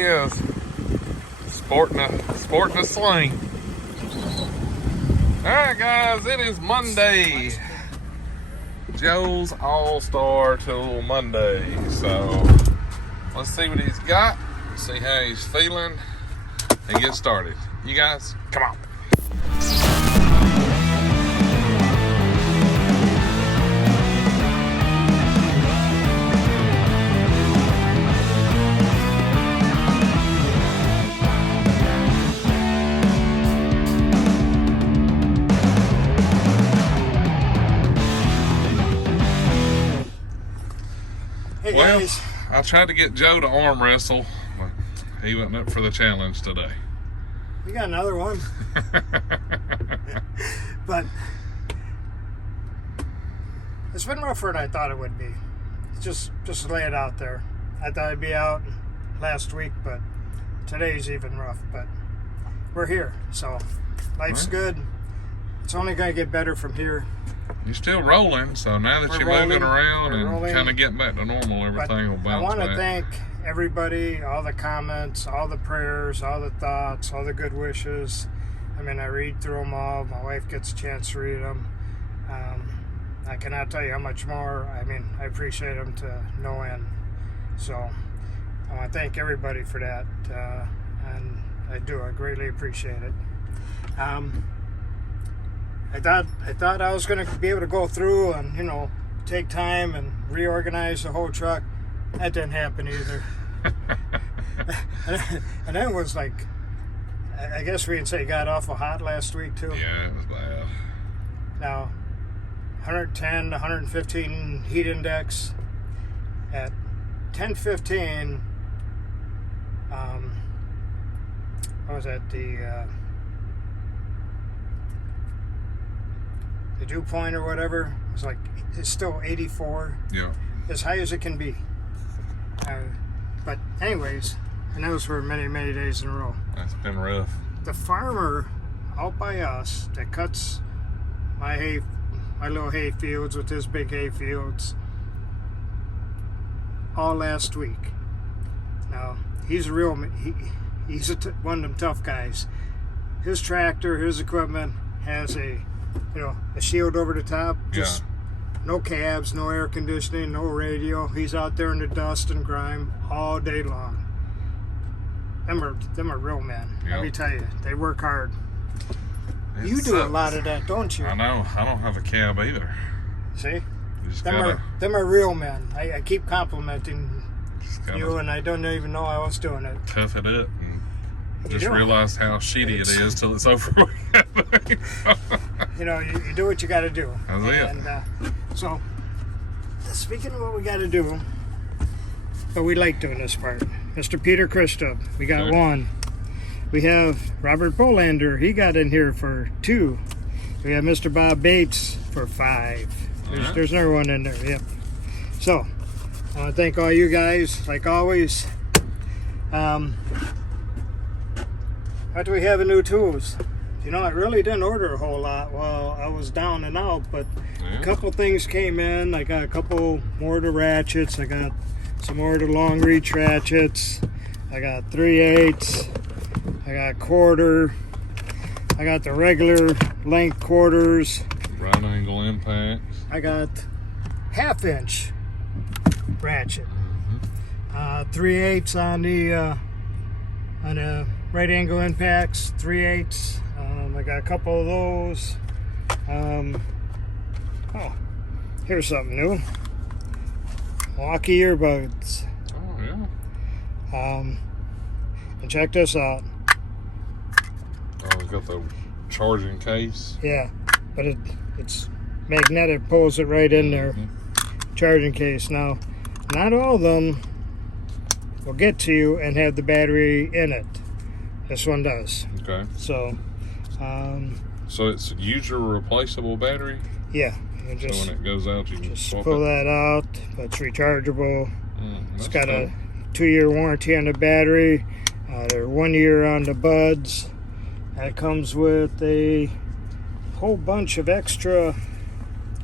he is. Sporting a sling. Alright guys, it is Monday. Joe's All-Star Tool Monday. So let's see what he's got, see how he's feeling, and get started. You guys, come on. Hey well, guys. I tried to get Joe to arm wrestle, but he wasn't up for the challenge today. We got another one. But it's been rougher than I thought it would be. Just lay it out there. I thought I'd be out last week, but today's even rough. But we're here, so life's good. It's only going to get better from here. You're still rolling, so now that you're moving around and kind of getting back to normal, everything will bounce back. I want to thank everybody, all the comments, all the prayers, all the thoughts, all the good wishes. I mean, I read through them all. My wife gets a chance to read them. I cannot tell you how much more. I mean, I appreciate them to no end. So I want to thank everybody for that, and I do. I greatly appreciate it. I thought I was going to be able to go through and, you know, take time and reorganize the whole truck. That didn't happen either. And then it was like, I guess we can say it got awful hot last week too. Yeah, it was bad. Now, 110 to 115 heat index. At 10:15, what was that, the dew point or whatever, it's still 84. Yeah. As high as it can be. But anyways, and that was for many, many days in a row. That's been rough. The farmer out by us that cuts my little hay fields with his big hay fields all last week. Now, he's a real, he's one of them tough guys. His tractor, his equipment has a shield over the top. Just no cabs, no air conditioning, no radio. He's out there in the dust and grime all day long. Them are real men. Yep. Let me tell you, they work hard. You It do a sucks. lot of that, don't you? I know. I don't have a cab either. See? You just Them are real men. I keep complimenting gotta you, and I don't even know I was doing it. tough it up and You just do. realize how shitty it is till it's over with. You know, you do what you got to do. That's it. And so, speaking of what we got to do, but we like doing this part. Mr. Peter Christop, we got Okay. 1. We have Robert Bolander, he got in here for 2. We have Mr. Bob Bates for 5. Alright. There's another one in there, yep. So, I want to thank all you guys, like always. What do we have in new tools? You know, I really didn't order a whole lot while I was down and out, but a couple things came in. I got a couple more of the ratchets. I got some more of the long reach ratchets. I got 3/8. I got quarter. I got the regular length quarters. Right angle impacts. I got 1/2 inch ratchet. 3/8 on the right angle impacts. 3/8. I got a couple of those. Oh, here's something new. Milwaukee EarBuds. Oh yeah. And check this out. Oh, it's got the charging case. Yeah, but it's magnetic. Pulls it right in there. Charging case. Now, not all of them will get to you and have the battery in it. This one does. Okay. So, So it's user replaceable battery. yeah. So when it goes out, you can Just swap pull it. that out. It's rechargeable. It's That's got cool. a 2-year warranty on the battery. They're 1 year on the buds. And it comes with a whole bunch of extra.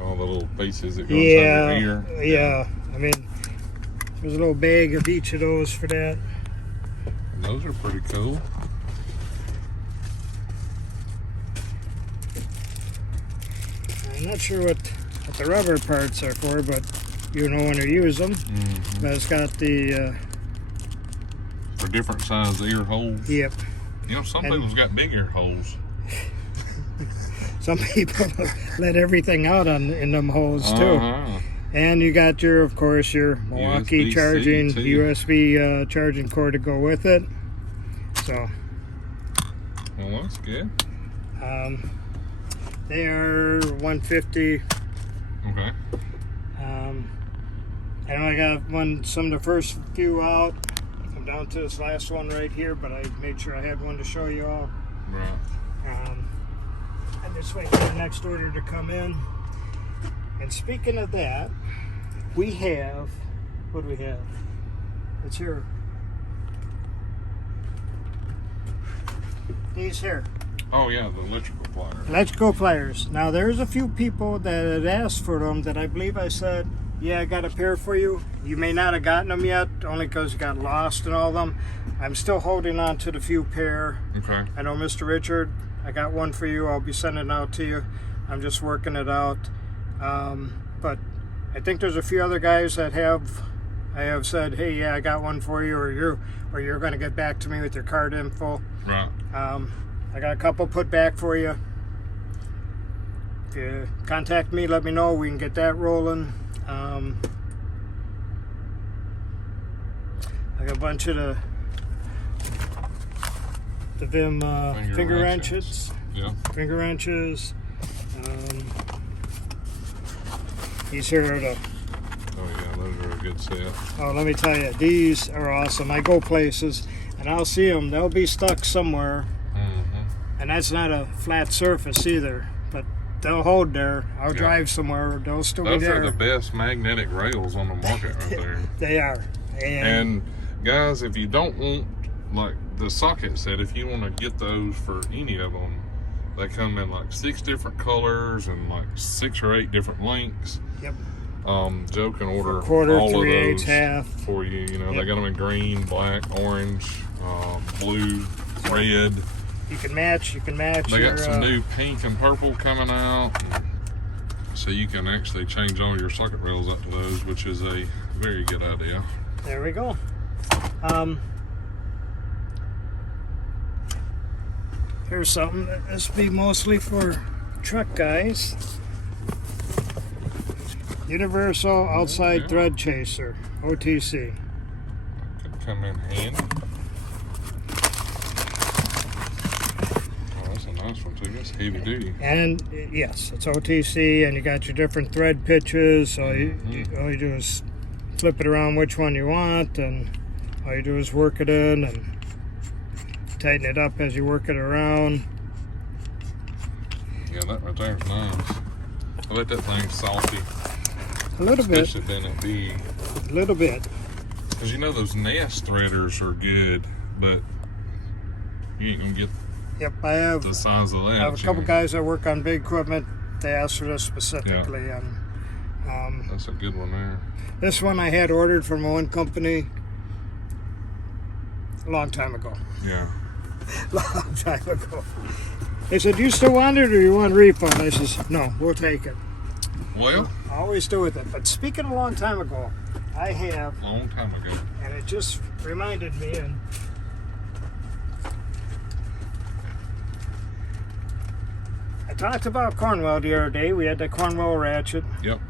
All the little pieces that go inside your ear. Yeah. I mean, there's a little bag of each of those for that. Those are pretty cool. I'm not sure what the rubber parts are for, but you know when to use them. Mm-hmm. But it's got the For different size ear holes. yep. You know, some people's got big ear holes. Some people let everything out in them holes too. And you got your, of course, your Milwaukee charging USB charging cord to go with it. So. Well, that's good. They are $150. Okay. I know I got some of the first few out. I'm down to this last one right here, but I made sure I had one to show you all. Right. I'm just waiting for the next order to come in. And speaking of that, we have, what do we have? It's here. These here. Oh yeah, the electrical pliers. Electrical pliers. Now there's a few people that had asked for them that I believe I said, yeah, I got a pair for you. You may not have gotten them yet, only because you got lost in all of them. I'm still holding on to the few pair. Okay. I know Mr. Richard, I got one for you. I'll be sending it out to you. I'm just working it out. But I think there's a few other guys that I have said, hey, yeah, I got one for you, or you're going to get back to me with your card info. Right. I got a couple put back for you. If you contact me, let me know. We can get that rolling. I got a bunch of the Vim finger wrenches. Yeah. Finger wrenches. These here are the. Oh yeah, those are a good set. Oh, let me tell you, these are awesome. I go places and I'll see them. They'll be stuck somewhere. And that's not a flat surface either, but they'll hold there. I'll drive somewhere, they'll still be there. Those are the best magnetic rails on the market right there. They are. And guys, if you don't want, like the socket said, if you want to get those for any of them, they come in like 6 different colors and like 6 or 8 different lengths. Yep. Joe can order quarter, all of 3/8, those half for you. You know, they got them in green, black, orange, blue, red. You can match. They got some new pink and purple coming out, so you can actually change all your socket rails up to those, which is a very good idea. There we go. Here's something. This will be mostly for truck guys. Universal Outside Thread Chaser, OTC. Could come in handy. Oh, that's a nice one too. That's heavy duty. And yes, it's OTC, and you got your different thread pitches. So all you do is flip it around which one you want, and all you do is work it in and tighten it up as you work it around. Yeah, that right there is nice. I bet that thing's salty. A little bit. Especially being that big. A little bit. Because you know those nest threaders are good, but you ain't gonna get the size of that. I have a couple guys that work on big equipment. They asked for this specifically. Yeah. And, that's a good one there. this one I had ordered from one company a long time ago. Yeah. Long time ago. They said, "You still want it, or you want a refund?" I says, "No, we'll take it." Well, I always do with it. But speaking of a long time ago, I have. Long time ago. And it just reminded me, and I talked about Cornwell the other day. We had the Cornwell ratchet. Yep.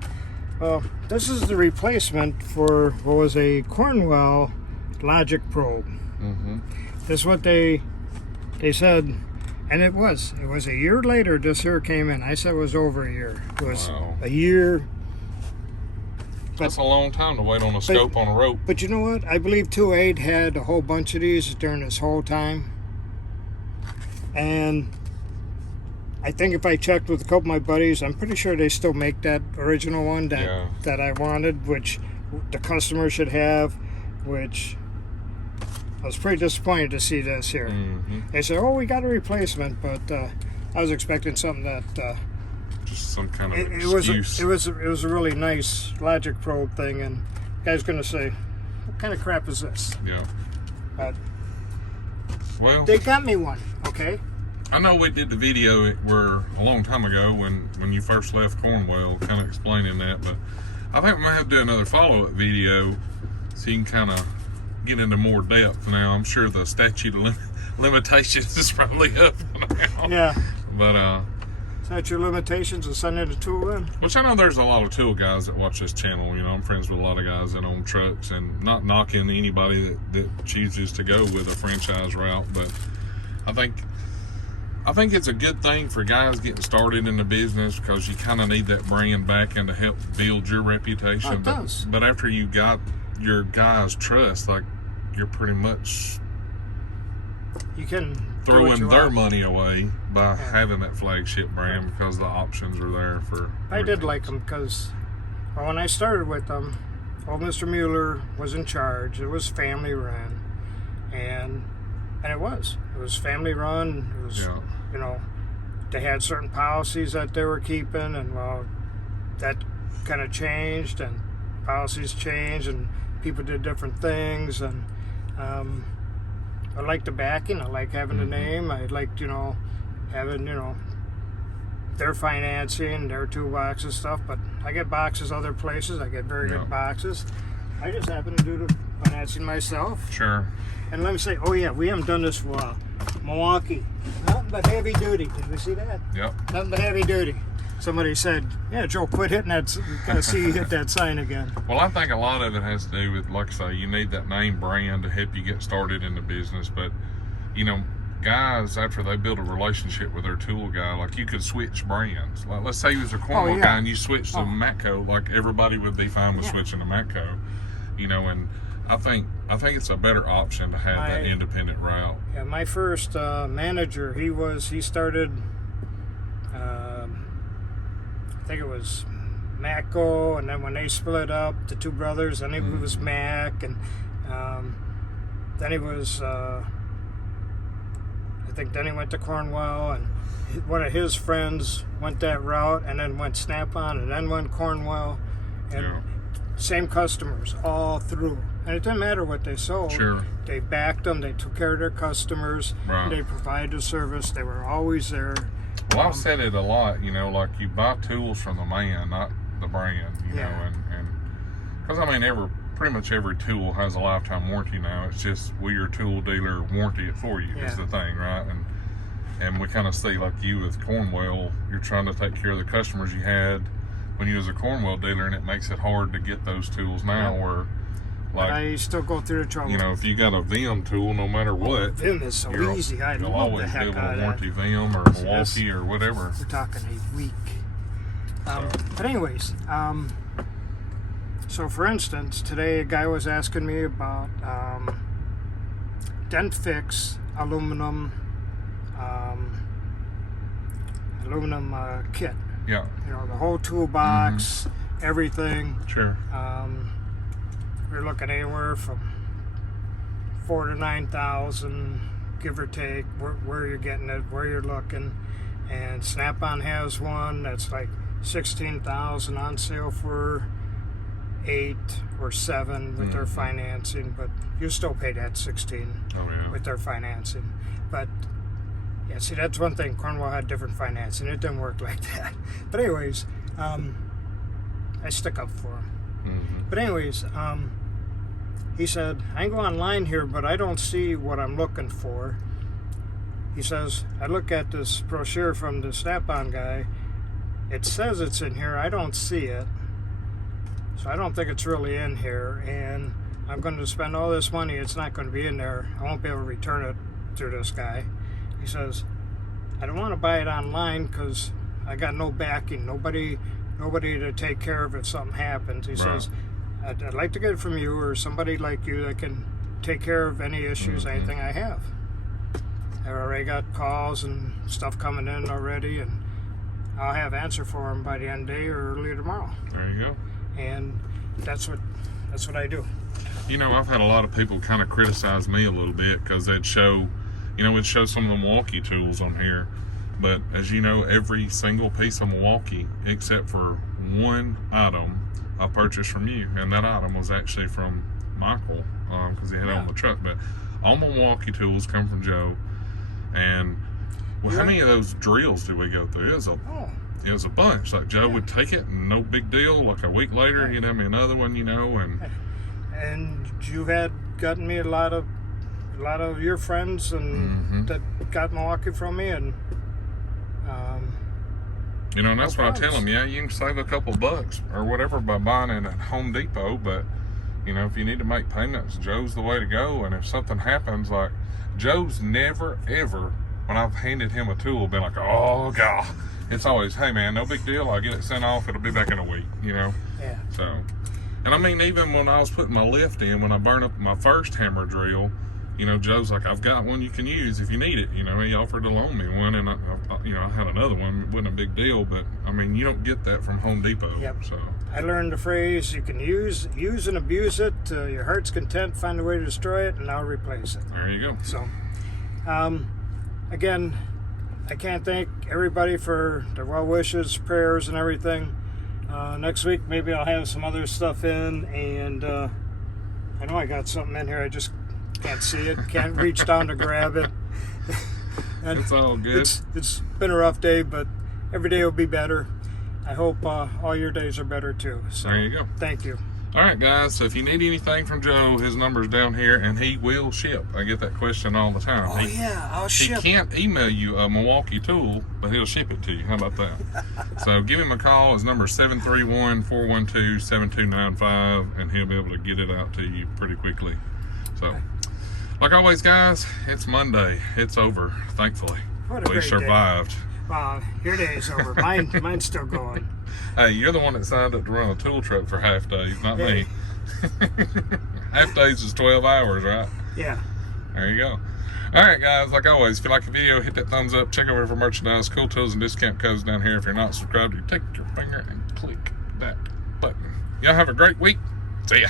Well, this is the replacement for what was a Cornwell logic probe. This is what they said, and it was a year later this here came in. I said it was over a year. It was a year. That's a long time to wait on a scope on a rope. But you know what? I believe 2.8 had a whole bunch of these during this whole time. And I think if I checked with a couple of my buddies, I'm pretty sure they still make that original one that I wanted, which the customer should have, which I was pretty disappointed to see this here. They said, "Oh, we got a replacement," but I was expecting something that just some kind of excuse. It was a really nice logic probe thing, and the guy's gonna say, "What kind of crap is this?" Yeah. But Well, they got me one, okay? I know we did the video where a long time ago when you first left Cornwell, kind of explaining that, but I think we might have to do another follow-up video so you can kind of get into more depth now. I'm sure the statute of limitations is probably up now. Yeah. But is that your limitations of sending a tool in? which I know there's a lot of tool guys that watch this channel. You know, I'm friends with a lot of guys that own trucks, and not knocking anybody that chooses to go with a franchise route, but I think it's a good thing for guys getting started in the business, because you kind of need that brand back and to help build your reputation. It does. But after you got your guys' trust, like, you're pretty much You can throwing their money away by having that flagship brand, because the options are there for. I did like them because when I started with them, old Mr. Mueller was in charge. It was family run, and it was family run. It was, you know, they had certain policies that they were keeping, and well, that kind of changed, and policies changed, and people did different things, and I like the backing. I like having the name. I liked, you know, having, you know, their financing, their toolboxes stuff. But I get boxes other places. I get very good boxes. I just happen to do the financing myself. Sure. And let me say, oh yeah, we haven't done this for a while. Milwaukee, nothing but heavy duty. Did we see that? Yep. Nothing but heavy duty. Somebody said, yeah, Joe, quit hitting that. Gotta see you hit that sign again. Well, I think a lot of it has to do with, like I say, you need that name brand to help you get started in the business. But, you know, guys, after they build a relationship with their tool guy, like, you could switch brands. Like, let's say you was a Cornwell guy and you switched to Matco, like, everybody would be fine with switching to Matco, you know. And I think it's a better option to have that independent route. Yeah, my first manager, he started. I think it was Matco, and then when they split up, the two brothers, then it was Mac, and then he was, I think then he went to Cornwell, and one of his friends went that route, and then went Snap-on, and then went Cornwell, and same customers all through. And it didn't matter what they sold. Sure. They backed them, they took care of their customers, they provided the service, they were always there. Well, I've said it a lot, you know, like, you buy tools from the man, not the brand, you know, and because, I mean, pretty much every tool has a lifetime warranty now. It's just, will your tool dealer warranty it for you is the thing, right? And we kind of see, like you with Cornwell, you're trying to take care of the customers you had when you was a Cornwell dealer, and it makes it hard to get those tools now where, like, but I still go through the trouble. You know, if you got a Vim tool, no matter what, Vim is so easy. I you'll love always the heck be able out to of warranty that. Vim or Milwaukee or whatever. We're talking a week. But anyways, so for instance, today a guy was asking me about dent fix aluminum kit. Yeah. You know, the whole toolbox, everything. Sure. We're looking anywhere from $4,000 to $9,000, give or take, where you're getting it, where you're looking. And Snap-on has one that's like $16,000 on sale for $8,000 or $7,000 with their financing, but you still pay that $16,000 with their financing. But yeah, see, that's one thing. Cornwell had different financing. It didn't work like that. But anyways, I stick up for him. But anyways, he said, I can go online here, but I don't see what I'm looking for. He says, I look at this brochure from the Snap-on guy. It says it's in here. I don't see it. So I don't think it's really in here. And I'm going to spend all this money. It's not going to be in there. I won't be able to return it to this guy. He says, I don't want to buy it online because I got no backing. Nobody to take care of if something happens. He says, I'd like to get it from you or somebody like you that can take care of any issues, anything I have. I've already got calls and stuff coming in already, and I'll have answer for them by the end of the day or early tomorrow. There you go. And that's what I do. You know, I've had a lot of people kind of criticize me a little bit because they'd show, you know, we'd show some of the Milwaukee tools on here. But as you know, every single piece of Milwaukee, except for one item, I purchased from you, and that item was actually from Michael because he had it on the truck. But All Milwaukee tools come from Joe. And well, how many of those drills do we go through? It was a bunch. Like Joe would take it and no big deal. Like a week later, he'd have me another one, you know. And you had gotten me a lot of your friends and that got Milwaukee from me, and you know, and that's what I tell them. Yeah, you can save a couple bucks or whatever by buying it at Home Depot, but you know, if you need to make payments, Joe's the way to go. And if something happens, like Joe's never ever, when I've handed him a tool, been like, oh god. It's always, hey man, no big deal. I'll get it sent off. It'll be back in a week. You know. Yeah. So, and I mean, even when I was putting my lift in, when I burned up my first hammer drill, you know, Joe's like, I've got one you can use if you need it. You know, he offered to loan me one, and I had another one. It wasn't a big deal, but I mean, you don't get that from Home Depot. Yep. So I learned the phrase: you can use and abuse it to your heart's content. Find a way to destroy it, and I'll replace it. There you go. So, again, I can't thank everybody for their well wishes, prayers, and everything. Next week, maybe I'll have some other stuff in, and I know I got something in here. I just can't see it, can't reach down to grab it. And it's all good. It's been a rough day, but every day will be better. I hope all your days are better too. So there you go. Thank you. All right, guys. So if you need anything from Joe, his number's down here, and he will ship. I get that question all the time. I'll ship. He can't email you a Milwaukee tool, but he'll ship it to you. How about that? So give him a call. His number is 731-412-7295, and he'll be able to get it out to you pretty quickly. So, like always, guys, it's Monday. It's over, thankfully. We survived. Wow, your day's over. Mine's still going. Hey, you're the one that signed up to run a tool truck for half days, not me. Half days is 12 hours, right? Yeah. There you go. All right, guys, like always, if you like the video, hit that thumbs up. Check over for merchandise, cool tools, and discount codes down here. If you're not subscribed, you take your finger and click that button. Y'all have a great week. See ya.